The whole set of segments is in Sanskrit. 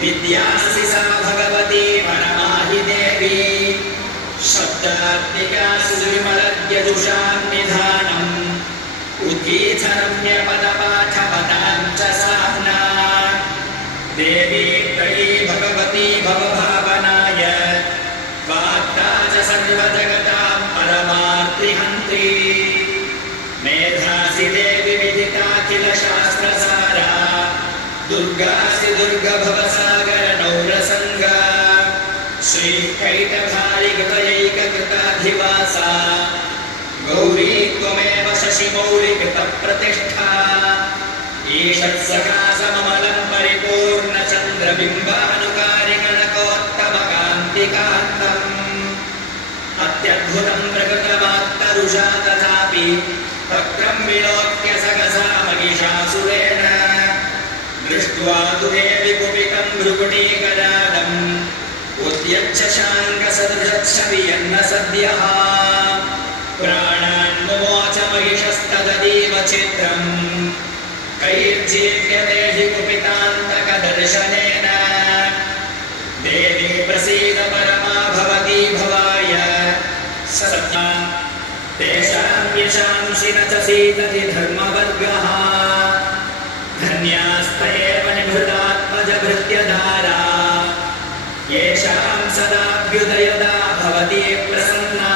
विद्यासि सा भगवती परमाहि देवी शब्दात्मिकासु विमलद्यजुषां निधानम् उद्गीतरम्यपदपाठपदां च साम्ना देवी त्रयी भगवती भवभावनाय वाक्ता च सर्वजगतां परमार्तिहन्त्री मेधासि देवी विदिताखिल शास्त्रसारा दुर्गासि दुर्गभवसागरनौरसङ्गा श्रीकैटभारिकृतयैककृताधिवासा गौरी त्वमेव शशिमौलिकृतप्रतिष्ठा ईषत्सकाशममलं परिपूर्णचन्द्रबिम्बानुकारिकनकोत्तमकान्तिकान्तम् अत्यद्भुतं प्रकृतमात्तरुषा तथापि वक्रं विलोक्य सकसा महिषासुरेण दृष्ट्वा तु देवि कुपितं भ्रुकुटीकराडम् उद्यच्छ शाङ्कसदृशच्छवियन्न सद्यः प्राणान् मुमोच महिषस्तदतीव चित्रम् कैर्जीव्यते हि कुपितान्तकदर्शनेन देवी प्रसीद परमा भवती भवाय सत्या तेषां यशांसि न च सीदति धर्मवर्गः धन्यास्त एव निभृतात्मजभृत्यधारा येषां सदाभ्युदयदा भवती प्रसन्ना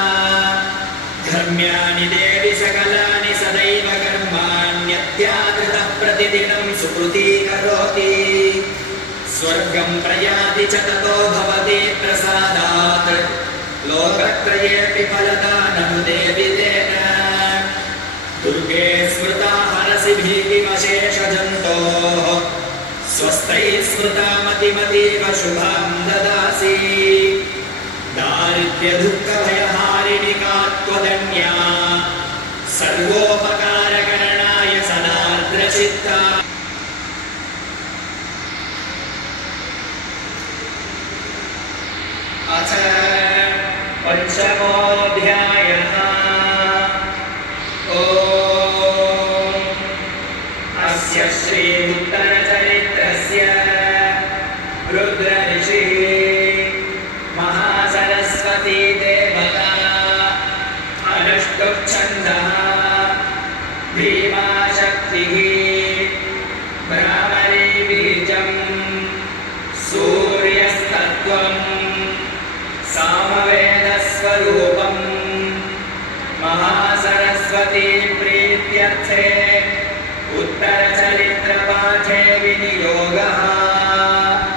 धर्म्यानि देवि सकलानि सदैव कर्माण्यत्याकृतः प्रतिदिनं सुकृती करोति स्वर्गं प्रयाति च ततो भवती प्रसादात् लोकत्रयेऽपि फलदानमुदेवि तेन दुर्गे स्मृता हरसि भीतिमशेषजन्तोः स्वस्तैः स्मृता मतिमतीव शुभां ददासि दारिद्र्यदुःखभयहारिणिका त्वदन्या सर्वोपकारकरणाय सदार्द्रचित्ता अथ पञ्चमो